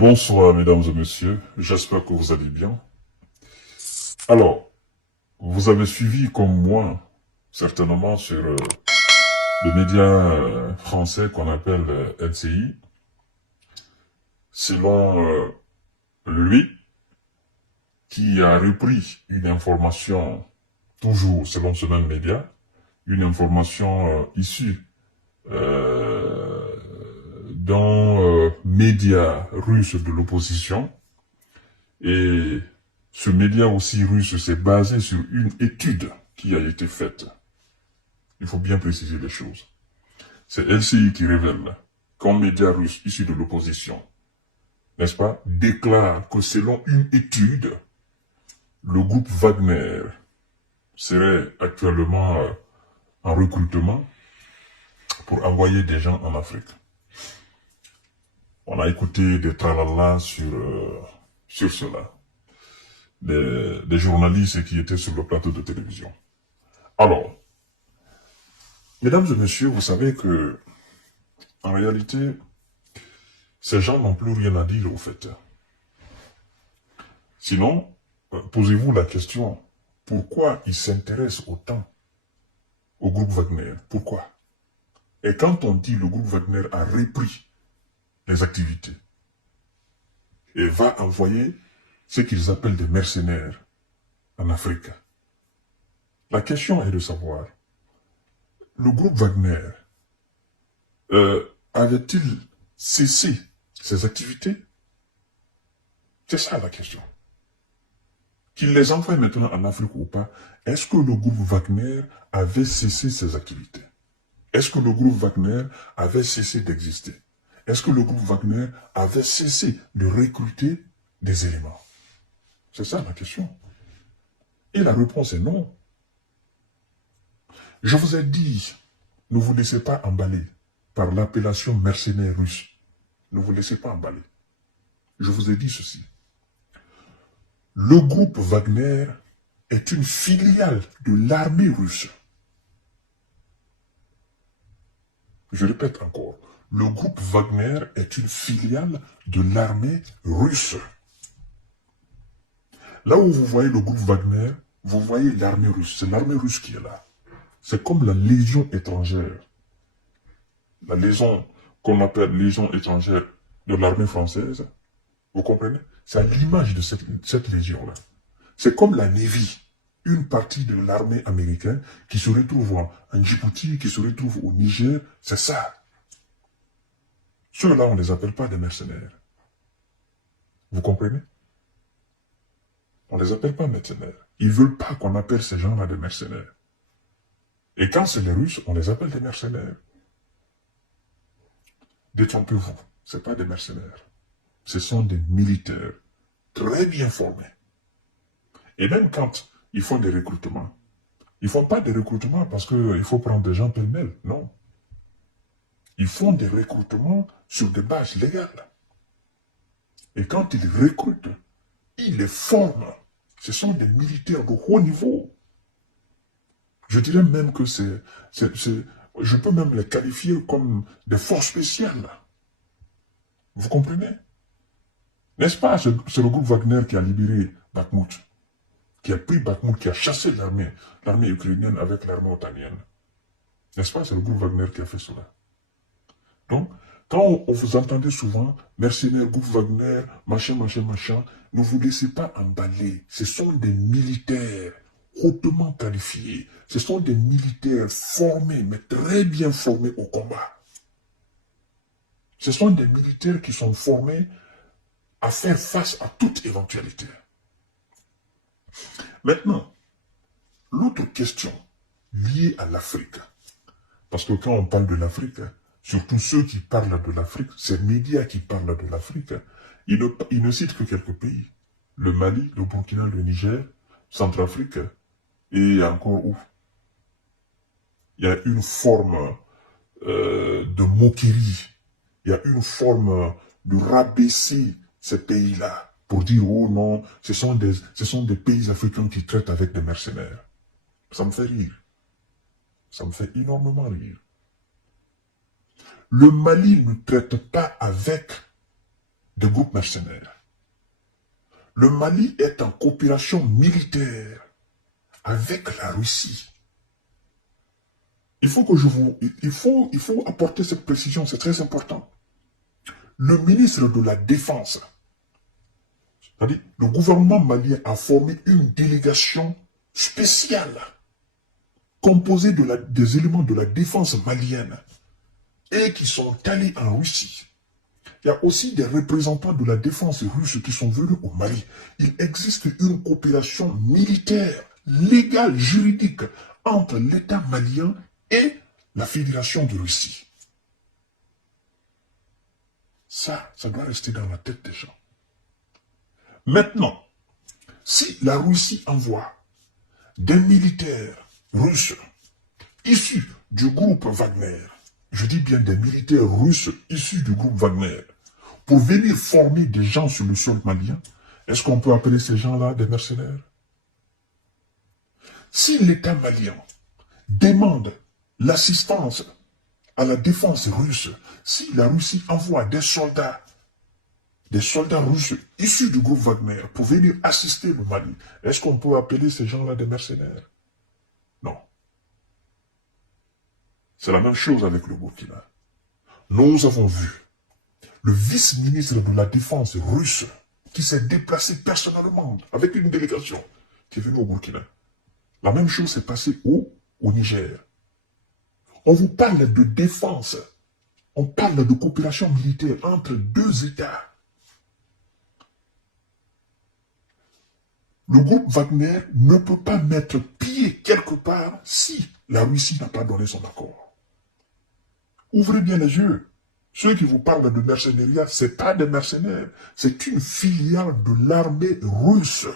Bonsoir mesdames et messieurs, j'espère que vous allez bien. Alors, vous avez suivi comme moi, certainement sur le média français qu'on appelle LCI. Selon lui, qui a repris une information, toujours selon ce même média, une information issue d'un média russe de l'opposition. Et ce média aussi russe s'est basé sur une étude qui a été faite. Il faut bien préciser les choses. C'est LCI qui révèle qu'un média russe issu de l'opposition, n'est-ce pas, déclare que selon une étude, le groupe Wagner serait actuellement en recrutement pour envoyer des gens en Afrique. On a écouté des tralala sur cela. Des journalistes qui étaient sur le plateau de télévision. Alors, mesdames et messieurs, vous savez que, en réalité, ces gens n'ont plus rien à dire au fait. Sinon, posez-vous la question, pourquoi ils s'intéressent autant au groupe Wagner? Pourquoi? Et quand on dit le groupe Wagner a repris les activités et va envoyer ce qu'ils appellent des mercenaires en Afrique, la question est de savoir, le groupe Wagner avait-il cessé ses activités? C'est ça la question. Qu'il les envoie maintenant en Afrique ou pas, est-ce que le groupe Wagner avait cessé ses activités? Est-ce que le groupe Wagner avait cessé d'exister? Est-ce que le groupe Wagner avait cessé de recruter des éléments? C'est ça la question. Et la réponse est non. Je vous ai dit, ne vous laissez pas emballer par l'appellation mercenaire russe. Ne vous laissez pas emballer. Je vous ai dit ceci. Le groupe Wagner est une filiale de l'armée russe. Je répète encore, le groupe Wagner est une filiale de l'armée russe. Là où vous voyez le groupe Wagner, vous voyez l'armée russe. C'est l'armée russe qui est là. C'est comme la légion étrangère. La légion qu'on appelle légion étrangère de l'armée française. Vous comprenez? C'est à l'image de cette légion-là. C'est comme la Navy, une partie de l'armée américaine qui se retrouve en Djibouti, qui se retrouve au Niger. C'est ça. Ceux-là, on ne les appelle pas des mercenaires. Vous comprenez? On ne les appelle pas mercenaires. Ils ne veulent pas qu'on appelle ces gens-là des mercenaires. Et quand c'est les Russes, on les appelle des mercenaires. Détrompez-vous, ce ne sont pas des mercenaires. Ce sont des militaires très bien formés. Et même quand ils font des recrutements, ils ne font pas des recrutements parce qu'il faut prendre des gens pêle-mêle, non. Ils font des recrutements sur des bases légales. Et quand ils recrutent, ils les forment. Ce sont des militaires de haut niveau. Je dirais même que je peux même les qualifier comme des forces spéciales. Vous comprenez? N'est-ce pas, c'est le groupe Wagner qui a libéré Bakhmut, qui a pris Bakhmut, qui a chassé l'armée ukrainienne avec l'armée otanienne. N'est-ce pas, c'est le groupe Wagner qui a fait cela. Donc, quand vous entendez souvent mercenaires, groupe Wagner, machin, ne vous laissez pas emballer. Ce sont des militaires hautement qualifiés. Ce sont des militaires formés, mais très bien formés au combat. Ce sont des militaires qui sont formés à faire face à toute éventualité. Maintenant, l'autre question liée à l'Afrique, parce que quand on parle de l'Afrique, surtout ceux qui parlent de l'Afrique, ces médias qui parlent de l'Afrique, ils ne citent que quelques pays. Le Mali, le Burkina, le Niger, Centrafrique, et encore où? Il y a une forme de moquerie, il y a une forme de rabaisser ces pays-là pour dire, oh non, ce sont des pays africains qui traitent avec des mercenaires. Ça me fait rire. Ça me fait énormément rire. Le Mali ne traite pas avec des groupes groupe mercenaire. Le Mali est en coopération militaire avec la Russie. Il faut apporter cette précision, c'est très important. Le ministre de la Défense, c'est-à-dire le gouvernement malien a formé une délégation spéciale composée des éléments de la défense malienne et qui sont allés en Russie. Il y a aussi des représentants de la défense russe qui sont venus au Mali. Il existe une coopération militaire, légale, juridique entre l'État malien et la Fédération de Russie. Ça doit rester dans la tête des gens. Maintenant, si la Russie envoie des militaires russes issus du groupe Wagner, je dis bien des militaires russes issus du groupe Wagner, pour venir former des gens sur le sol malien, est-ce qu'on peut appeler ces gens-là des mercenaires? Si l'État malien demande l'assistance à la défense russe, si la Russie envoie des soldats russes issus du groupe Wagner pour venir assister le Mali, est-ce qu'on peut appeler ces gens-là des mercenaires? Non. C'est la même chose avec le Burkina. Nous avons vu le vice-ministre de la Défense russe qui s'est déplacé personnellement avec une délégation qui est venue au Burkina. La même chose s'est passée au Niger. On vous parle de défense, on parle de coopération militaire entre deux États. Le groupe Wagner ne peut pas mettre pied quelque part si la Russie n'a pas donné son accord. Ouvrez bien les yeux. Ceux qui vous parlent de mercenariat, ce n'est pas des mercenaires, c'est une filiale de l'armée russe.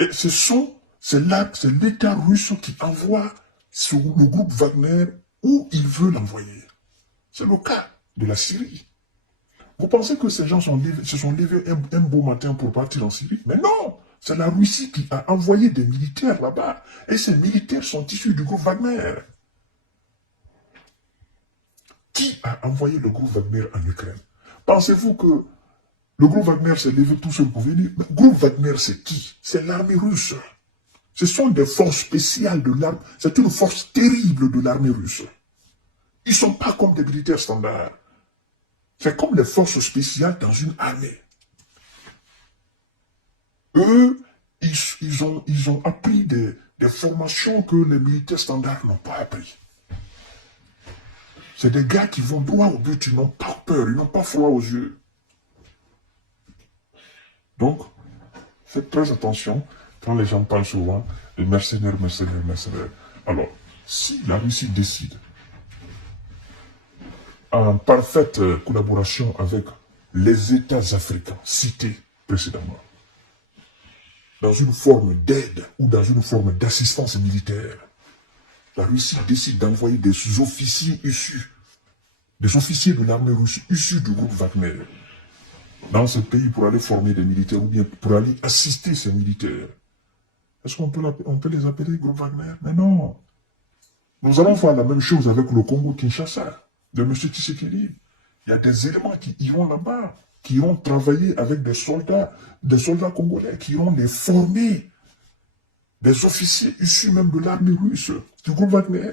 Et c'est l'État russe qui envoie sur le groupe Wagner où il veut l'envoyer. C'est le cas de la Syrie. Vous pensez que ces gens se sont levés un beau matin pour partir en Syrie? Mais non! C'est la Russie qui a envoyé des militaires là-bas. Et ces militaires sont issus du groupe Wagner. Qui a envoyé le groupe Wagner en Ukraine? Pensez-vous que le groupe Wagner s'est levé tout seul pour venir? Le groupe Wagner, c'est qui? C'est l'armée russe. Ce sont des forces spéciales de l'armée. C'est une force terrible de l'armée russe. Ils ne sont pas comme des militaires standards. C'est comme les forces spéciales dans une armée. Eux, ils ont appris des formations que les militaires standards n'ont pas appris. C'est des gars qui vont droit au but, ils n'ont pas peur, ils n'ont pas froid aux yeux. Donc, faites très attention quand les gens parlent souvent de mercenaires, mercenaires, mercenaires. Alors, si la Russie décide, en parfaite collaboration avec les États africains cités précédemment, dans une forme d'aide ou dans une forme d'assistance militaire, la Russie décide d'envoyer des officiers de l'armée russe issus du groupe Wagner dans ce pays pour aller former des militaires ou bien pour aller assister ces militaires. Est-ce qu'on peut les appeler groupe Wagner? Mais non. Nous allons faire la même chose avec le Congo-Kinshasa de M. Tshisekedi. Il y a des éléments qui iront là-bas, qui iront travailler avec des soldats congolais, qui iront les former. Des officiers issus même de l'armée russe, du groupe Wagner.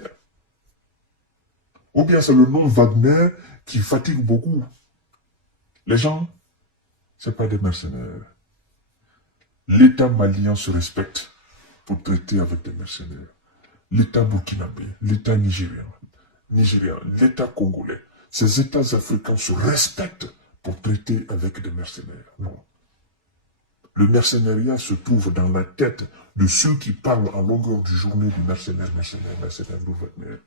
Ou bien c'est le nom Wagner qui fatigue beaucoup. Les gens, ce n'est pas des mercenaires. L'État malien se respecte pour traiter avec des mercenaires. L'État burkinabé, l'État nigérien, l'État congolais, ces États africains se respectent pour traiter avec des mercenaires. Non. Le mercenariat se trouve dans la tête de ceux qui parlent en longueur du journée du mercenaire, du Wagner.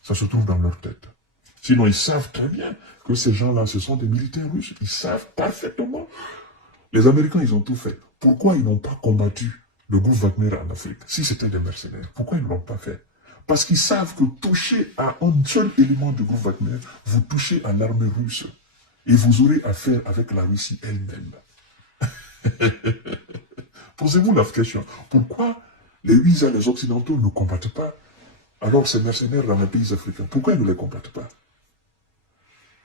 Ça se trouve dans leur tête. Sinon, ils savent très bien que ces gens-là, ce sont des militaires russes. Ils savent parfaitement. Les Américains, ils ont tout fait. Pourquoi ils n'ont pas combattu le groupe Wagner en Afrique, si c'était des mercenaires? Pourquoi ils ne l'ont pas fait? Parce qu'ils savent que toucher à un seul élément du groupe Wagner, vous touchez à l'armée russe. Et vous aurez affaire avec la Russie elle-même. Posez-vous la question. Pourquoi les USA, les Occidentaux ne combattent pas alors ces mercenaires dans les pays africains? Pourquoi ils ne les combattent pas?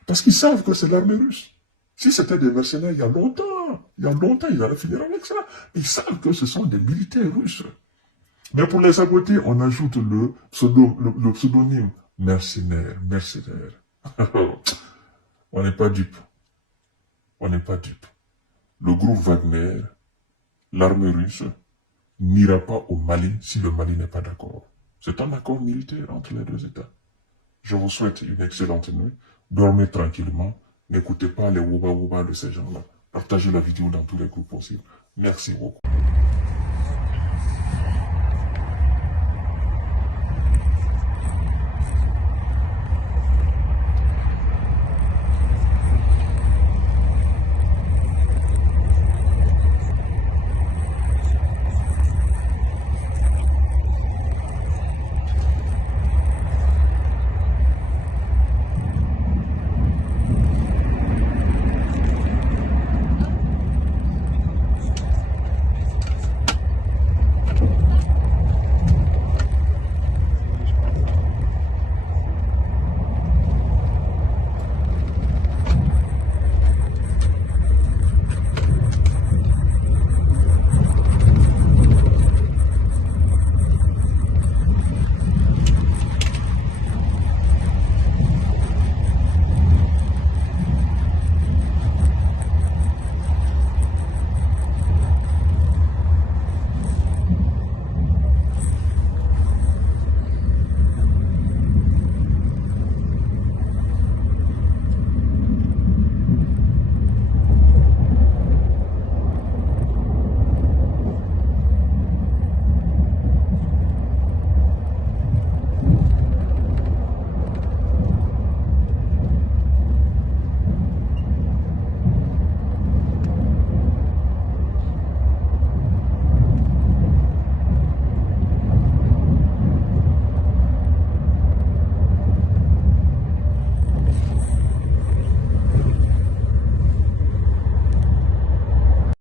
Parce qu'ils savent que c'est l'armée russe. Si c'était des mercenaires il y a longtemps, ils allaient finir avec ça. Ils savent que ce sont des militaires russes. Mais pour les saboter, on ajoute le pseudonyme mercenaire, mercenaire. On n'est pas dupe. On n'est pas dupe. Le groupe Wagner, l'armée russe, n'ira pas au Mali si le Mali n'est pas d'accord. C'est un accord militaire entre les deux États. Je vous souhaite une excellente nuit. Dormez tranquillement. N'écoutez pas les wouba-wouba de ces gens-là. Partagez la vidéo dans tous les groupes possibles. Merci beaucoup.